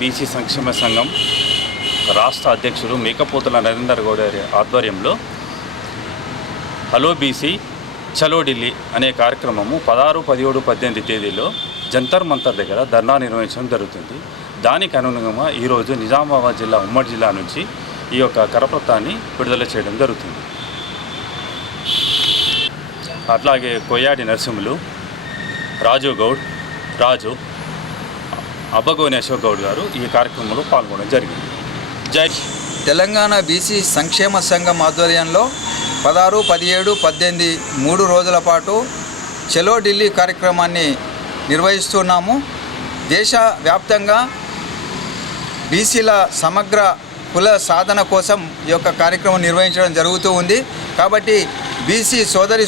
BC సంక్షేమ సంఘం రాష్ట్ర అధ్యక్షుడు మేకపోతుల నరేందర్ గౌడ్ గారి ఆధ్వర్యంలో హలో బీసీ చలో ఢిల్లీ అనే కార్యక్రమము 16, 17, 18 తేదీలో జంతర్ మంతర్ దగ్గర ధర్నా నిర్వహించడం జరుగుతుంది. దానికి అనుగుణంగా ఈరోజు నిజామాబాద్ జిల్లా ఉమ్మడి జిల్లా నుంచి ఈ యొక్క కరపత్రాన్ని విడుదల చేయడం జరుగుతుంది. అట్లాగే కొయ్యాడి నరసింహులు, రాజు గౌడ్, అబ్బగోని అశోక్ గౌడ్ గారు ఈ కార్యక్రమంలో పాల్గొనడం జరిగింది. జై తెలంగాణ బీసీ సంక్షేమ సంఘం ఆధ్వర్యంలో 16, 17, 18 3 రోజుల పాటు చలో ఢిల్లీ కార్యక్రమాన్ని నిర్వహిస్తున్నాము. దేశవ్యాప్తంగా బీసీల సమగ్ర కుల సాధన కోసం ఈ యొక్క కార్యక్రమం నిర్వహించడం జరుగుతూ ఉంది. కాబట్టి బీసీ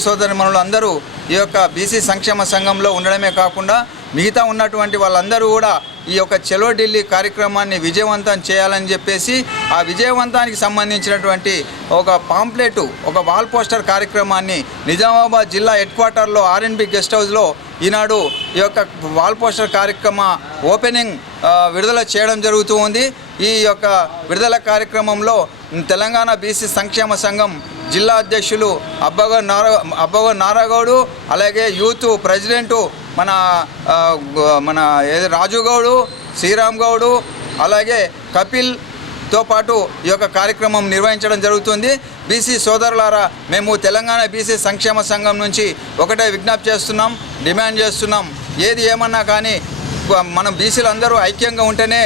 సోదరిమణులు అందరూ ఈ యొక్క బీసీ సంక్షేమ సంఘంలో ఉండడమే కాకుండా మిగతా ఉన్నటువంటి వాళ్ళందరూ కూడా ఈ యొక్క చలో ఢిల్లీ కార్యక్రమాన్ని విజయవంతం చేయాలని చెప్పేసి ఆ విజయవంతానికి సంబంధించినటువంటి ఒక పాంప్లెట్, ఒక వాల్ పోస్టర్ కార్యక్రమాన్ని నిజామాబాద్ జిల్లా హెడ్ క్వార్టర్లో ఆర్ఎన్బి గెస్ట్ హౌస్లో ఈనాడు ఈ యొక్క వాల్ పోస్టర్ కార్యక్రమ ఓపెనింగ్ విడుదల చేయడం జరుగుతూ ఉంది. ఈ యొక్క విడుదల కార్యక్రమంలో తెలంగాణ బీసీ సంక్షేమ సంఘం జిల్లా అధ్యక్షులు అబ్బగో నారాగౌడు, అలాగే యూత్ ప్రెసిడెంటు మన రాజు గౌడు, శ్రీరామ్ గౌడు, అలాగే కపిల్తో పాటు ఈ యొక్క కార్యక్రమం నిర్వహించడం జరుగుతుంది. బీసీ సోదరులారా, మేము తెలంగాణ బీసీ సంక్షేమ సంఘం నుంచి ఒకటే విజ్ఞప్తి చేస్తున్నాం, డిమాండ్ చేస్తున్నాం. ఏది ఏమన్నా కానీ మనం బీసీలు అందరూ ఐక్యంగా ఉంటేనే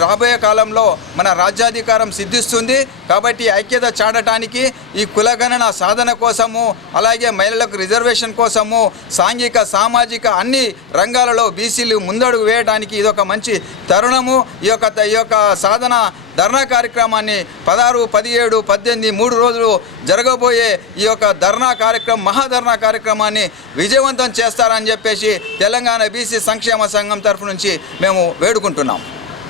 రాబోయే కాలంలో మన రాజ్యాధికారం సిద్ధిస్తుంది. కాబట్టి ఐక్యత చాటడానికి ఈ కులగణన సాధన కోసము, అలాగే మహిళలకు రిజర్వేషన్ కోసము, సాంఘిక సామాజిక అన్ని రంగాలలో బీసీలు ముందడుగు వేయడానికి ఇదొక మంచి తరుణము. ఈ యొక్క సాధన ధర్నా కార్యక్రమాన్ని 16, 17, 18 3 రోజులు జరగబోయే ఈ యొక్క మహాధర్నా కార్యక్రమాన్ని విజయవంతం చేస్తారని చెప్పేసి తెలంగాణ బీసీ సంక్షేమ సంఘం తరఫు నుంచి మేము వేడుకుంటున్నాం.